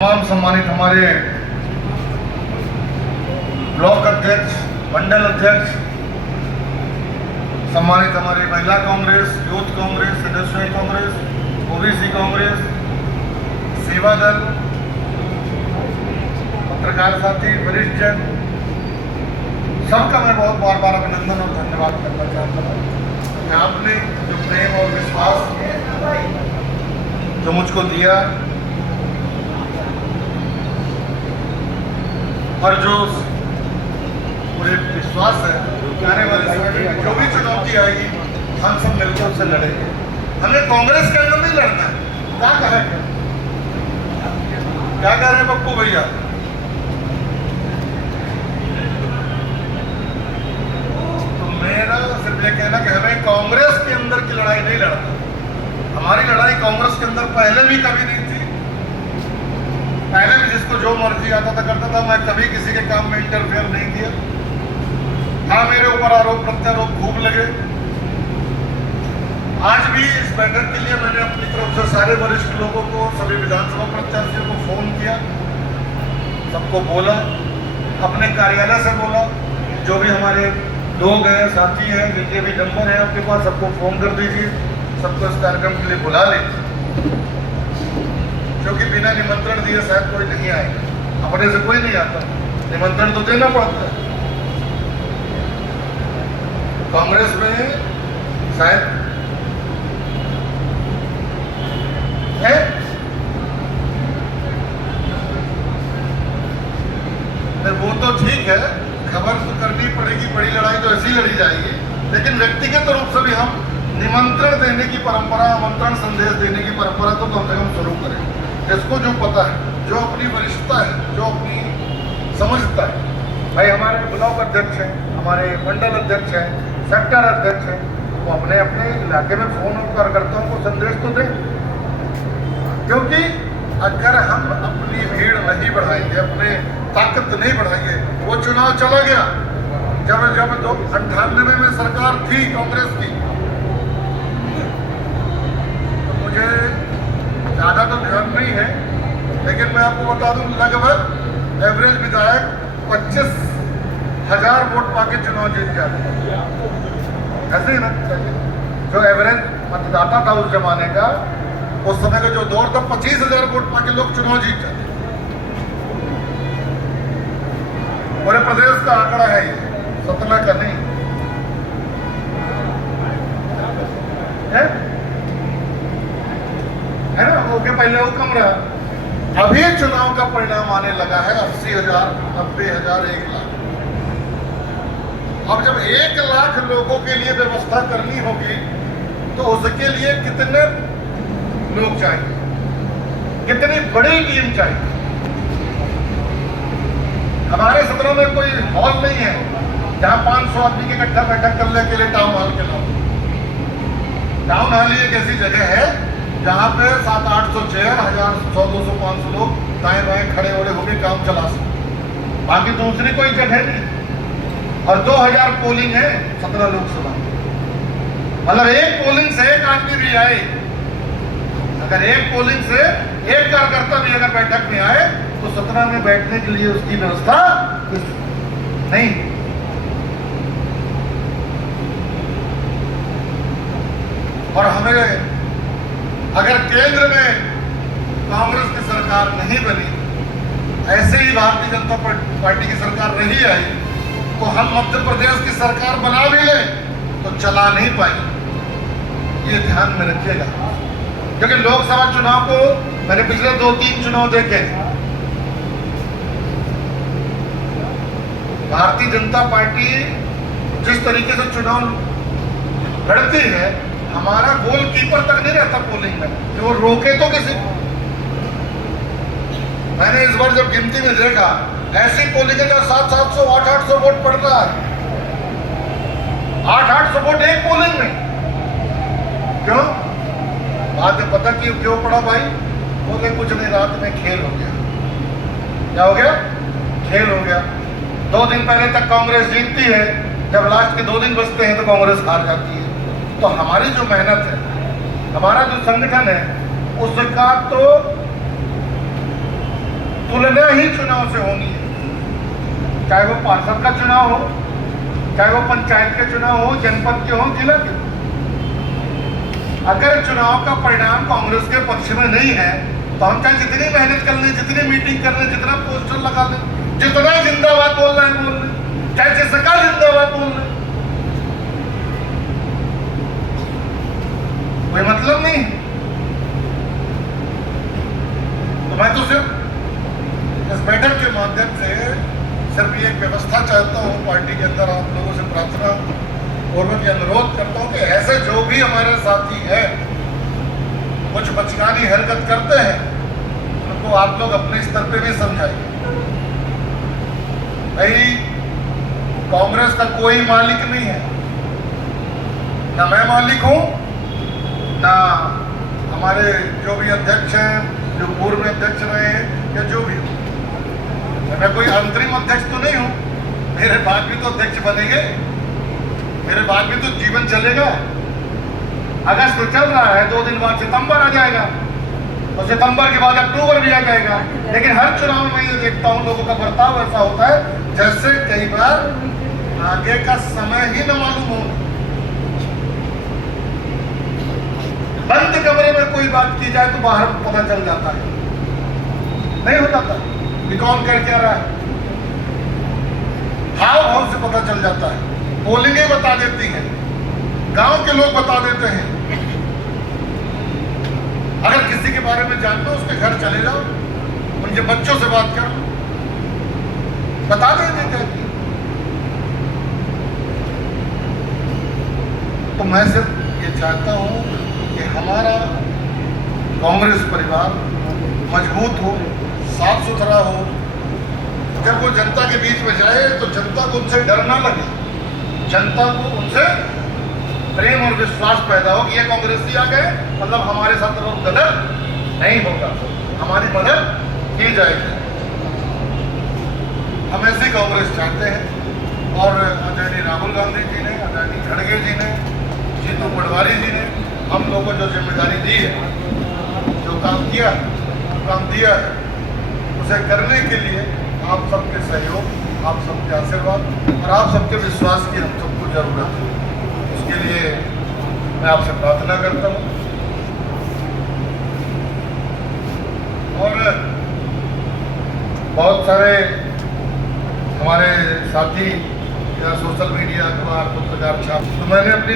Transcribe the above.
तमाम सम्मानित हमारे ब्लॉक अध्यक्ष, मंडल अध्यक्ष, सम्मानित हमारी महिला Congress, youth Congress, industrial Congress, OBC Congress, सेवा दल, पत्रकार साथी, वरिष्ठ जन, सबका मैं बहुत बार बार अभिनंदन और धन्यवाद करना चाहता हूँ कि आपने जो प्रेम और विश्वास जो मुझको दिया और जो पूरे विश्वास है कि आने वाले समय में जो भी चुनौती आएगी हम सब मिलकर उससे लड़ेंगे। हमें कांग्रेस के अंदर नहीं लड़ना है। क्या कह रहे हैं पप्पू भैया? तो मेरा सिर्फ ये कहना कि हमें कांग्रेस के अंदर की लड़ाई नहीं लड़ना। हमारी लड़ाई कांग्रेस के अंदर पहले भी कभी नहीं थी। पहले भी जिसको जो मर्जी आता था करता था। मैं कभी किसी के काम में इंटरफेयर नहीं किया। हाँ, मेरे ऊपर आरोप प्रत्यारोप खूब लगे। आज भी इस बैठक के लिए मैंने अपनी तरफ से सारे वरिष्ठ लोगों को, सभी विधानसभा प्रत्याशियों को फोन किया, सबको बोला, अपने कार्यालय से बोला, जो भी हमारे लोग हैं, साथी हैं, जिनके भी नंबर है आपके पास, सबको फोन कर दीजिए, सबको इस कार्यक्रम के लिए बुला लीजिए। क्योंकि बिना निमंत्रण दिए शायद कोई नहीं आएगा। अपने से कोई नहीं आता, निमंत्रण तो देना पड़ता है। कांग्रेस में शायद है वो तो ठीक है, खबर तो करनी पड़ेगी, बड़ी लड़ाई तो ऐसी लड़ी जाएगी, लेकिन व्यक्तिगत रूप से भी हम निमंत्रण देने की परंपरा, आमंत्रण संदेश देने की परंपरा तो कम से कम शुरू करें। इसको जो पता है, जो अपनी वरिष्ठता है, जो अपनी समझता है, भाई हमारे ब्लॉक अध्यक्ष हैं, हमारे मंडल अध्यक्ष हैं, सेक्टर अध्यक्ष हैं, वो अपने अपने इलाके में फोन कर करता को संदेश तो दें। क्योंकि अगर हम अपनी भीड़ नहीं बढ़ाएंगे, अपने ताकत नहीं बढ़ाएंगे, वो चुनाव चला गया। जब 98 में सरकार थी कांग्रेस की, तो मुझे ज़्यादा तो ध्यान नहीं है, लेकिन मैं आपको बता दूं, लगभग एवरेज विधायक 25,000 वोट पाके चुनाव जीत जाते हैं। ऐसे ही ना, जो एवरेज मतदाता था उस जमाने का, उस समय का जो दौर था, 25,000 वोट पाके लोग चुनाव जीत जाते। पूरे प्रदेश का आंकड़ा है ये, सतना का नहीं है ना। ओके, पहले वो कम रहा। अभी चुनाव का परिणाम आने लगा है 80,000, 90,000, 1 लाख। अब जब 1 लाख लोगों के लिए व्यवस्था करनी होगी तो उसके लिए कितने लोग चाहिए, कितनी बड़ी टीम चाहिए। हमारे सतना में कोई हॉल नहीं है जहां 500 आदमी की इकट्ठा बैठक करने के लिए टाउन हॉल के लोग। टाउन हॉल एक ऐसी जगह है जहां पे 700-800 चेयर, 1000, 100, 200, 500 लोग दाएं बाएं खड़े होड़े होकर काम चला सकते। बाकी दूसरी कोई जगह नहीं। और 2000 पोलिंग है 17 लोकसभा। मतलब एक पोलिंग से एक आदमी भी आए, अगर एक पोलिंग से एक कार्यकर्ता भी अगर बैठक में आए तो 17 में बैठने के लिए उसकी व्यवस्था नहीं। और हमें अगर केंद्र में कांग्रेस की सरकार नहीं बनी, ऐसे ही भारतीय जनता पार्टी की सरकार नहीं आई, तो हम मध्य प्रदेश की सरकार बना भी लें तो चला नहीं पाएंगे। ये ध्यान में रखिएगा, क्योंकि लोकसभा चुनाव को मैंने पिछले 2-3 चुनाव देखे। भारतीय जनता पार्टी जिस तरीके से चुनाव लड़ती है, हमारा गोलकीपर तक नहीं रहता पोलिंग में कि वो रोके तो किसी को। मैंने इस बार जब गिनती में देखा, ऐसी पोलिंग है 700-700, 800-800 वोट पड़ रहा है। 800-800 वोट एक पोलिंग में। क्यों? बाद में पता क्यों पड़ा भाई? बोले कुछ नहीं, रात में खेल हो गया। क्या हो गया? खेल हो गया। 2 दिन पहले तक कांग्रेस जीतती है, जब लास्ट के 2 दिन बचते हैं तो कांग्रेस हार जाती है। तो हमारी जो मेहनत है, हमारा जो संगठन है, उसका तो तुलना ही चुनाव से होनी है, चाहे वो पार्षद का चुनाव हो, चाहे वो पंचायत के चुनाव हो, जनपद के हो, जिला के। अगर चुनाव का परिणाम कांग्रेस के पक्ष में नहीं है तो हम चाहे जितनी मेहनत कर लें, जितनी मीटिंग कर लें, जितना पोस्टर लगा लें, जितना जिंदाबाद बोल रहे हैं बोल लें, चाहे जिसका जिंदाबाद बोल लें, कोई मतलब नहीं है। तो मैं तो सिर्फ इस बैठक के माध्यम से सिर्फ ये एक व्यवस्था चाहता हूँ, पार्टी के अंदर आप लोगों से प्रार्थना पूर्वक अनुरोध करता हूँ कि ऐसे जो भी हमारे साथी हैं कुछ बचकानी हरकत करते हैं उनको आप लोग अपने स्तर पे भी समझाइए। भाई कांग्रेस का कोई मालिक नहीं है, ना मैं मालिक हूं, ना हमारे जो भी अध्यक्ष हैं, जो पूर्व में अध्यक्ष रहे हैं या जो भी हो। मैं कोई अंतरिम अध्यक्ष तो नहीं हूं, मेरे बाद भी तो अध्यक्ष बनेंगे, मेरे बाद भी तो जीवन चलेगा। अगस्त तो चल रहा है, 2 दिन बाद सितंबर आ जाएगा और सितंबर के बाद अक्टूबर भी आ जाएगा। लेकिन हर चुनाव में ये देखता हूं लोगों का बर्ताव ऐसा होता है जैसे कई बार आगे का समय ही न मालूम हो। बंद कमरे में कोई बात की जाए तो बाहर पता चल जाता है, नहीं होता था कि कौन कर क्या रहा है, हाव भाव से पता चल जाता है, पोलिंगें बता देती हैं, गांव के लोग बता देते हैं। अगर किसी के बारे में जानते हो उसके घर चले जाओ, उनके बच्चों से बात करो, बता देंगे। तो मैं सिर्फ ये चाहता हूं कि हमारा कांग्रेस परिवार मजबूत हो, साफ सुथरा हो। जब वो जनता के बीच में जाए तो जनता को उनसे डर ना लगे, जनता को उनसे प्रेम और विश्वास पैदा हो कि ये कांग्रेसी आ गए मतलब हमारे साथ लोग गदर नहीं होगा, हमारी मदद की जाएगी। हम ऐसी कांग्रेस चाहते हैं और आदरणीय राहुल गांधी जी ने, आदरणीय खड़गे जी ने, जीतू पटवारी जी ने हम लोगों को जो जिम्मेदारी दी है, जो काम किया, काम दिया है, उसे करने के लिए आप सबके सहयोग, आप सबके आशीर्वाद और आप सबके विश्वास की हम सबको जरूरत है। उसके लिए मैं आपसे प्रार्थना करता हूँ और बहुत सारे हमारे साथी या सोशल मीडिया अखबार पत्रकार छाप, तो मैंने अपनी